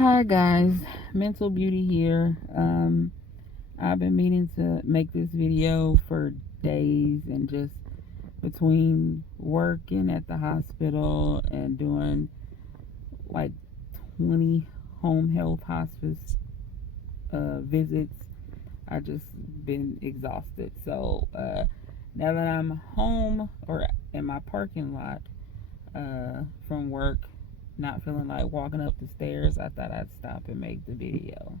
Hi guys, Mental Beauty here. I've been meaning to make this video for days, and just between working at the hospital and doing like 20 home health hospice visits, I just been exhausted. So now that I'm home or in my parking lot from work, not feeling like walking up the stairs, I thought I'd stop and make the video.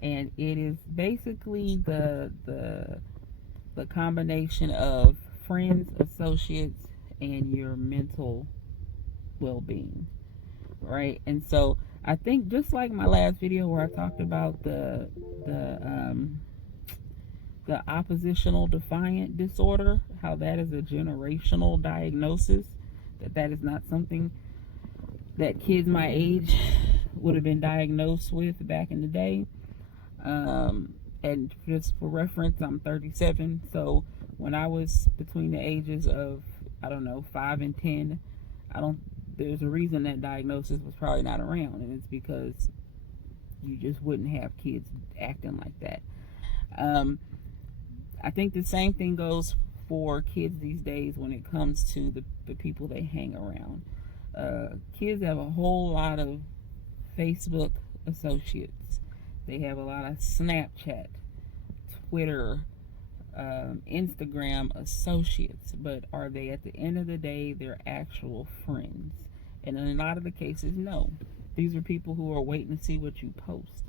And it is basically the combination of friends, associates, and your mental well-being, right? And so I think, just like my last video where I talked about the oppositional defiant disorder, how that is a generational diagnosis, that is not something that kids my age would have been diagnosed with back in the day. And just for reference, I'm 37. So when I was between the ages of, I don't know, 5 and 10, I don't, there's a reason that diagnosis was probably not around, and it's because you just wouldn't have kids acting like that. I think the same thing goes for kids these days when it comes to the people they hang around. Kids have a whole lot of Facebook associates. They have a lot of Snapchat, Twitter, Instagram associates, but are they, at the end of the day, their actual friends? And in a lot of the cases, no. These are people who are waiting to see what you post.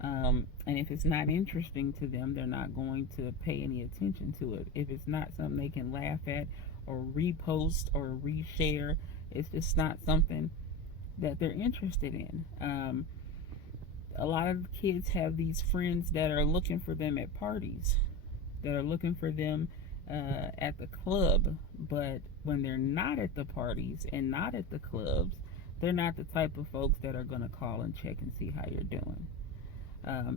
And if it's not interesting to them, they're not going to pay any attention to it. If it's not something they can laugh at or repost or reshare, it's just not something that they're interested in. A lot of kids have these friends that are looking for them at parties, that are looking for them at the club, but when they're not at the parties and not at the clubs, they're not the type of folks that are going to call and check and see how you're doing.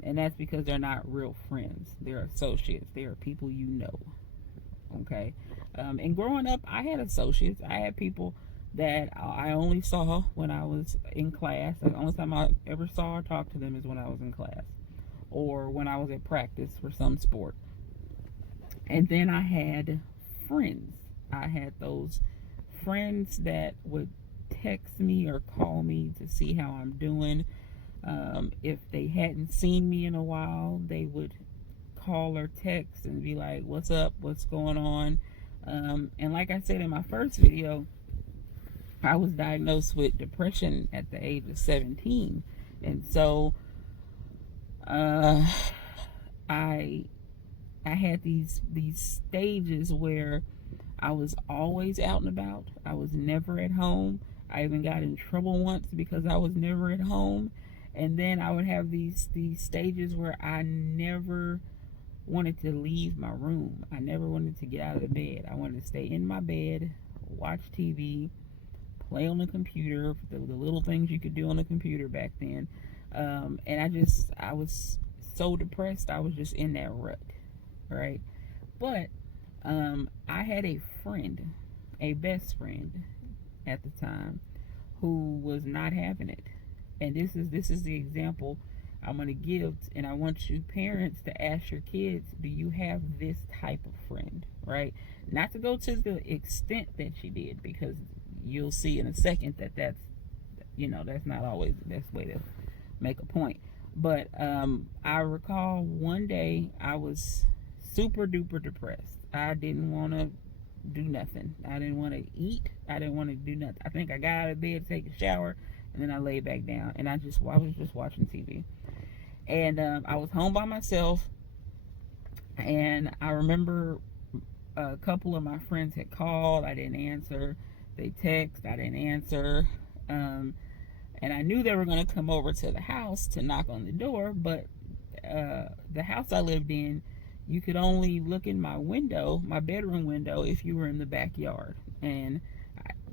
And that's because they're not real friends. They're associates. They are people you know. Okay? And growing up, I had associates. I had people that I only saw when I was in class. The only time I ever saw or talked to them is when I was in class, or when I was at practice for some sport. And then I had friends. I had those friends that would text me or call me to see how I'm doing. If they hadn't seen me in a while, they would call or text and be like, "What's up? What's going on?" And like I said in my first video, I was diagnosed with depression at the age of 17. And so uh, I I had these stages where I was always out and about. I was never at home. I even got in trouble once because I was never at home. And then I would have these stages where I never wanted to leave my room. I never wanted to get out of the bed. I wanted to stay in my bed, watch TV, play on the computer, the little things you could do on the computer back then. And I was so depressed. I was just in that rut, right? But I had a friend, a best friend at the time, who was not having it. And this is the example I'm going to give. And I want you parents to ask your kids, do you have this type of friend, right? Not to go to the extent that she did, because you'll see in a second that that's not always the best way to make a point. But I recall one day I was super duper depressed. I didn't want to do nothing. I didn't want to eat. I didn't want to do nothing. I think I got out of bed, take a shower, and then I laid back down, and I was just watching TV. And I was home by myself, and I remember a couple of my friends had called. I didn't answer. They text. I didn't answer. And I knew they were going to come over to the house to knock on the door, but the house I lived in, you could only look in my window, my bedroom window, if you were in the backyard. And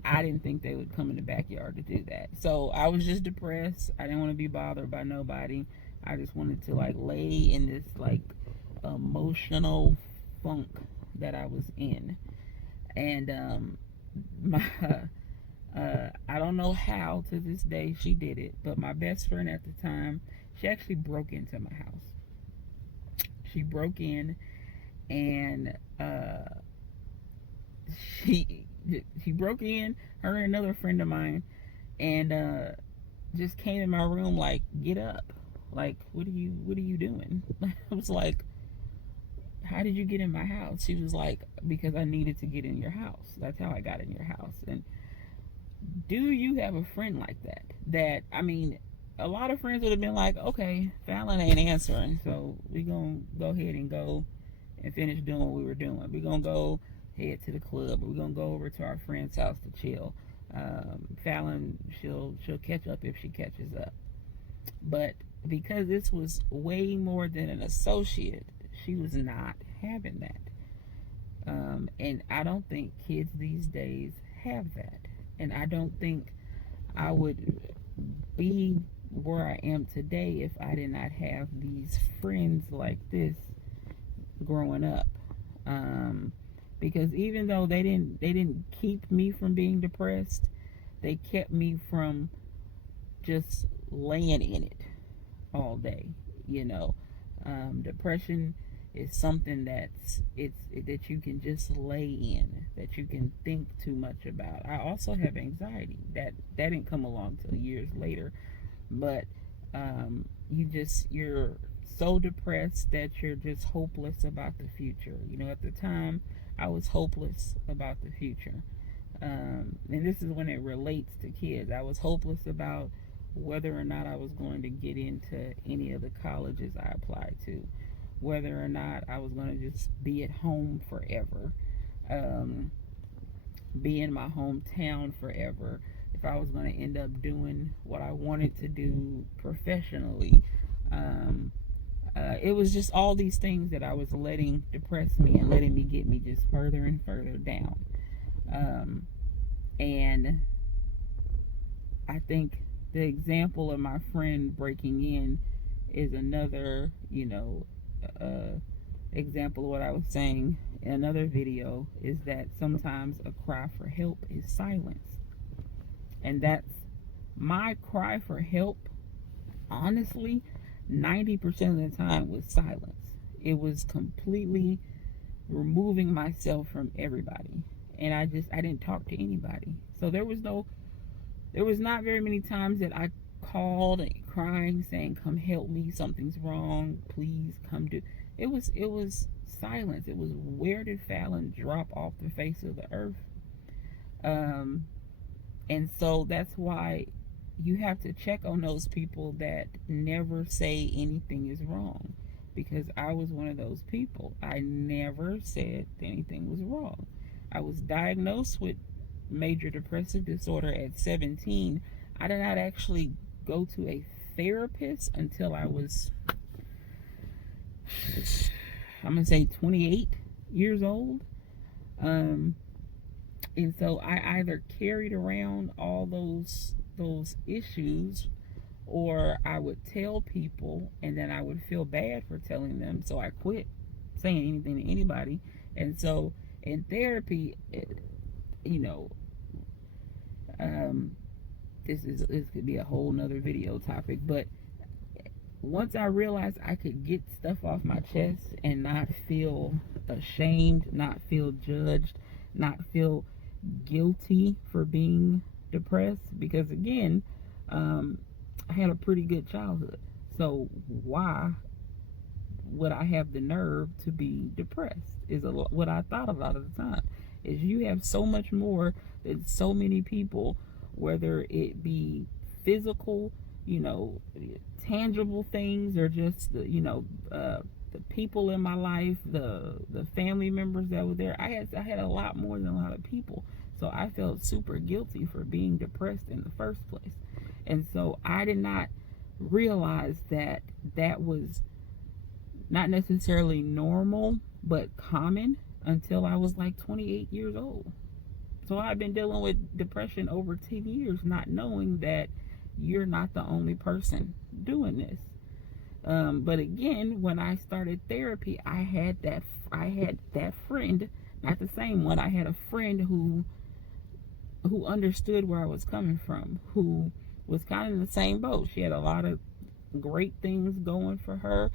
I didn't think they would come in the backyard to do that. So I was just depressed. I didn't want to be bothered by nobody. I just wanted to like lay in this like emotional funk that I was in. And my I don't know how to this day she did it, but my best friend at the time, she actually broke into my house. She broke in and she she broke in, her and another friend of mine, and just came in my room like, get up. Like, what are you doing? I was like, how did you get in my house? She was like, because I needed to get in your house. That's how I got in your house. And do you have a friend like that? That, I mean, a lot of friends would have been like, okay, Fallon ain't answering, so we gonna go ahead and go and finish doing what we were doing. We're gonna go head to the club. We're gonna go over to our friend's house to chill. Fallon, she'll catch up if she catches up. But because this was way more than an associate, she was not having that. And I don't think kids these days have that. And I don't think I would be where I am today if I did not have these friends like this growing up. Because even though they didn't keep me from being depressed, they kept me from just laying in it all day. You know, depression is something that you can just lay in, that you can think too much about. I also have anxiety that didn't come along till years later, but you're so depressed that you're just hopeless about the future. You know, at the time I was hopeless about the future. And this is when it relates to kids. I was hopeless about whether or not I was going to get into any of the colleges I applied to, whether or not I was going to just be at home forever, be in my hometown forever, if I was going to end up doing what I wanted to do professionally. It was just all these things that I was letting depress me and letting me get me just further and further down. And I think the example of my friend breaking in is another, example of what I was saying in another video, is that sometimes a cry for help is silence. And that's my cry for help, honestly, 90% of the time was silence. It was completely removing myself from everybody. And I didn't talk to anybody. So there was not very many times that I called and crying, saying, come help me, something's wrong, please come do. It was silence. It was, where did Fallon drop off the face of the earth? And so that's why you have to check on those people that never say anything is wrong, because I was one of those people. I never said anything was wrong. I was diagnosed with major depressive disorder at 17. I did not actually go to a therapist until I was, I'm going to say, 28 years old. And so I either carried around all those issues, or I would tell people and then I would feel bad for telling them, so I quit saying anything to anybody. And so in therapy, this could be a whole nother video topic, but once I realized I could get stuff off my chest and not feel ashamed, not feel judged, not feel guilty for being depressed, because again, I had a pretty good childhood, so why would I have the nerve to be depressed, is what I thought a lot of the time. Is you have so much more than so many people, whether it be physical, tangible things, or just the people in my life, the family members that were there. I had a lot more than a lot of people, so I felt super guilty for being depressed in the first place. And so I did not realize that that was not necessarily normal, but common, until I was like 28 years old. So I've been dealing with depression over 10 years, not knowing that you're not the only person doing this. But again, when I started therapy, I had that friend, not the same one. I had a friend who understood where I was coming from, who was kind of in the same boat. She had a lot of great things going for her,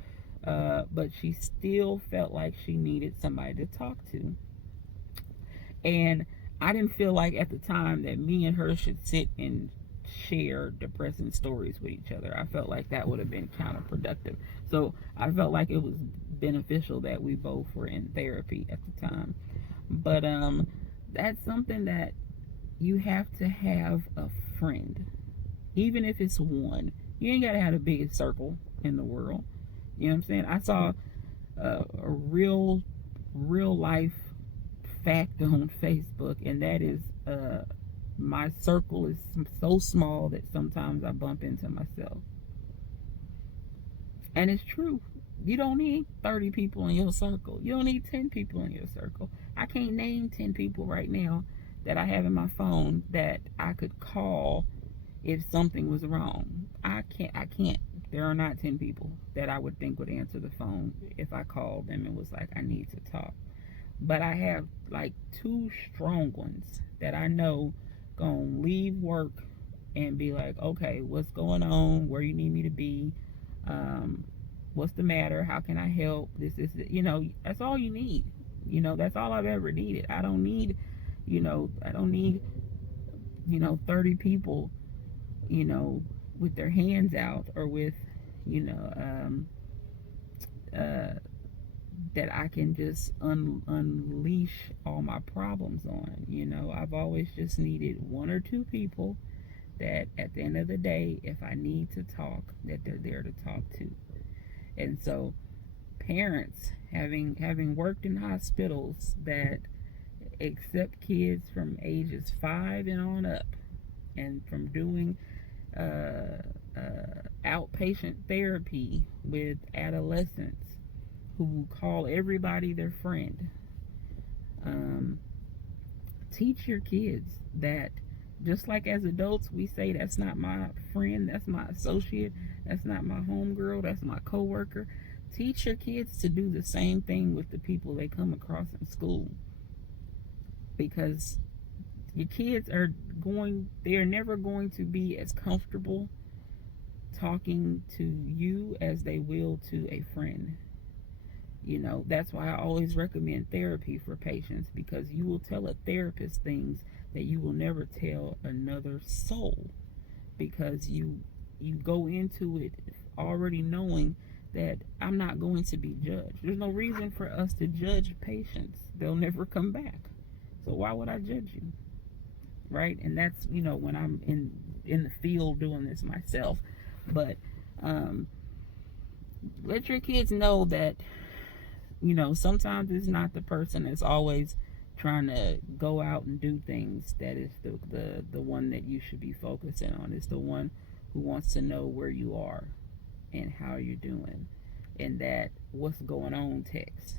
but she still felt like she needed somebody to talk to. And I didn't feel like at the time that me and her should sit and share depressing stories with each other. I felt like that would have been counterproductive. So I felt like it was beneficial that we both were in therapy at the time. But that's something that you have to have a friend, even if it's one. You ain't gotta have the biggest circle in the world. You know what I'm saying? I saw a real life fact on Facebook, and that is my circle is so small that sometimes I bump into myself. And it's true. You don't need 30 people in your circle. You don't need 10 people in your circle. I can't name 10 people right now that I have in my phone that I could call if something was wrong. I can't. There are not 10 people that I would think would answer the phone if I called them and was like, I need to talk. But I have like two strong ones that I know gonna leave work and be like, okay, what's going on? Where you need me to be? Um, what's the matter? How can I help? This is, that's all you need. That's all I've ever needed. I don't need, I don't need, 30 people, with their hands out, or with, you know, uh, that I can just unleash all my problems on. I've always just needed one or two people that at the end of the day, if I need to talk, that they're there to talk to. And so parents, having worked in hospitals that accept kids from ages 5 and on up, and from doing outpatient therapy with adolescents who call everybody their friend. Teach your kids that, just like as adults we say that's not my friend, that's my associate, that's not my homegirl, that's my coworker. Teach your kids to do the same thing with the people they come across in school, because your kids they're never going to be as comfortable talking to you as they will to a friend. That's why I always recommend therapy for patients, because you will tell a therapist things that you will never tell another soul, because you go into it already knowing that I'm not going to be judged. There's no reason for us to judge patients. They'll never come back. So why would I judge you? Right? And that's, when I'm in the field doing this myself. But let your kids know that, sometimes it's not the person that's always trying to go out and do things that is the one that you should be focusing on. It's the one who wants to know where you are and how you're doing, and that what's going on text,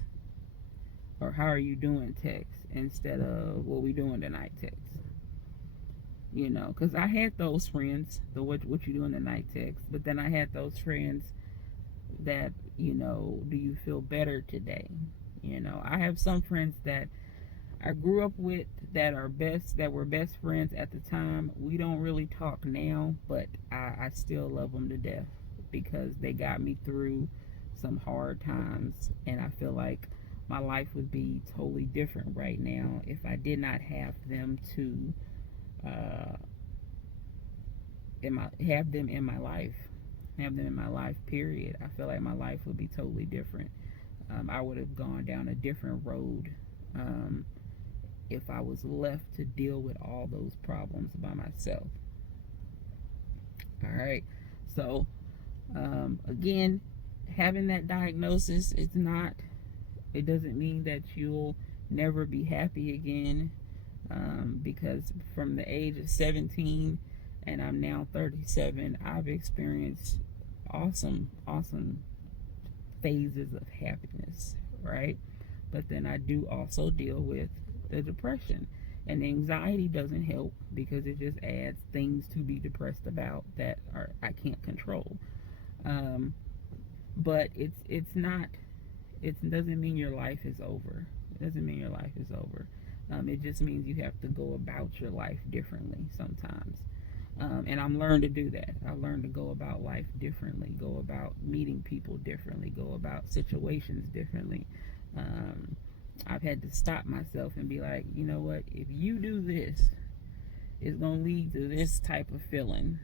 or how are you doing text, instead of what we doing tonight text. Because I had those friends, the what you doing tonight text, but then I had those friends that, do you feel better today? I have some friends that I grew up with that were best friends at the time. We don't really talk now, but I still love them to death, because they got me through some hard times, and I feel like my life would be totally different right now if I did not have them to have them in my life, period. I feel like my life would be totally different. I would have gone down a different road if I was left to deal with all those problems by myself. All right. So again, having that diagnosis, it doesn't mean that you'll never be happy again, because from the age of 17 and I'm now 37, I've experienced awesome phases of happiness, right? But then I do also deal with the depression, and the anxiety doesn't help, because it just adds things to be depressed about that I can't control. But it doesn't mean your life is over. It doesn't mean your life is over. It just means you have to go about your life differently sometimes. And I'm learned to do that. I learned to go about life differently, go about meeting people differently, go about situations differently. Um, I've had to stop myself and be like, you know what? If you do this, it's going to lead to this type of feeling.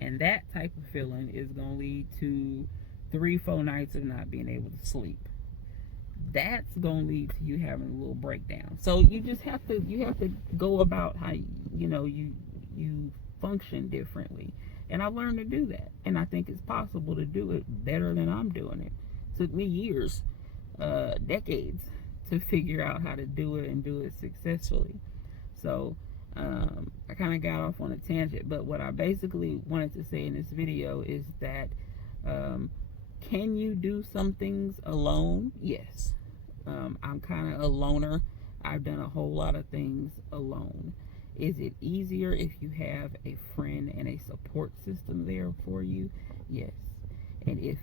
And that type of feeling is going to lead to 3, 4 nights of not being able to sleep. That's going to lead to you having a little breakdown. So you just have to go about how you function differently. And I've learned to do that. And I think it's possible to do it better than I'm doing it. Took me years, decades to figure out how to do it and do it successfully. So I kind of got off on a tangent, but what I basically wanted to say in this video is that can you do some things alone? Yes. I'm kind of a loner. I've done a whole lot of things alone. Is it easier if you have a friend and a support system there for you? Yes. And if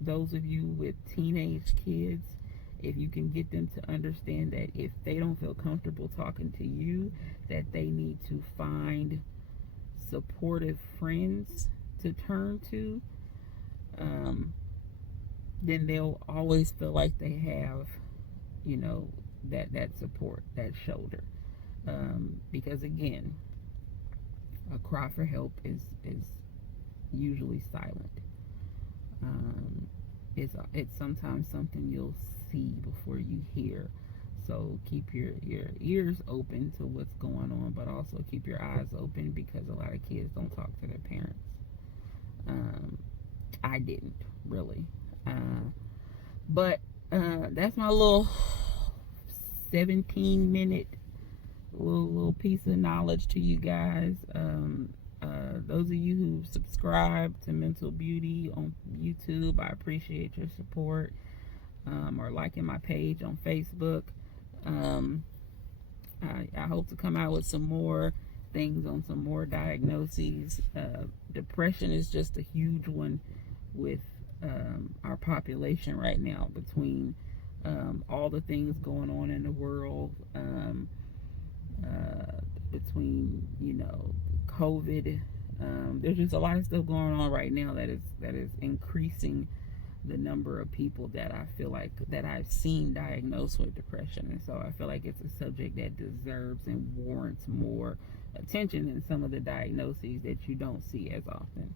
those of you with teenage kids, if you can get them to understand that if they don't feel comfortable talking to you, that they need to find supportive friends to turn to, then they'll always feel like they have, that support, that shoulder. Because again, a cry for help is usually silent. It's sometimes something you'll see before you hear. So keep your ears open to what's going on, but also keep your eyes open, because a lot of kids don't talk to their parents. I didn't really. But that's my little 17-minute little piece of knowledge to you guys. Those of you who subscribe to Mental Beauty on YouTube, I appreciate your support. Or liking my page on Facebook. I hope to come out with some more things on some more diagnoses. Depression is just a huge one with our population right now, between all the things going on in the world, between COVID. There's just a lot of stuff going on right now that is increasing the number of people that I feel like that I've seen diagnosed with depression. And so I feel like it's a subject that deserves and warrants more attention than some of the diagnoses that you don't see as often.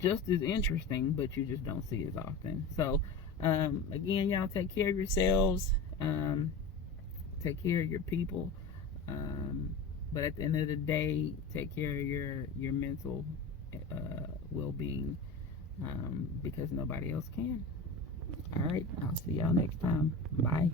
Just as interesting, but you just don't see as often. So again, y'all, take care of yourselves, take care of your people, but at the end of the day, take care of your mental well-being, because nobody else can. All right, I'll see y'all next time. Bye.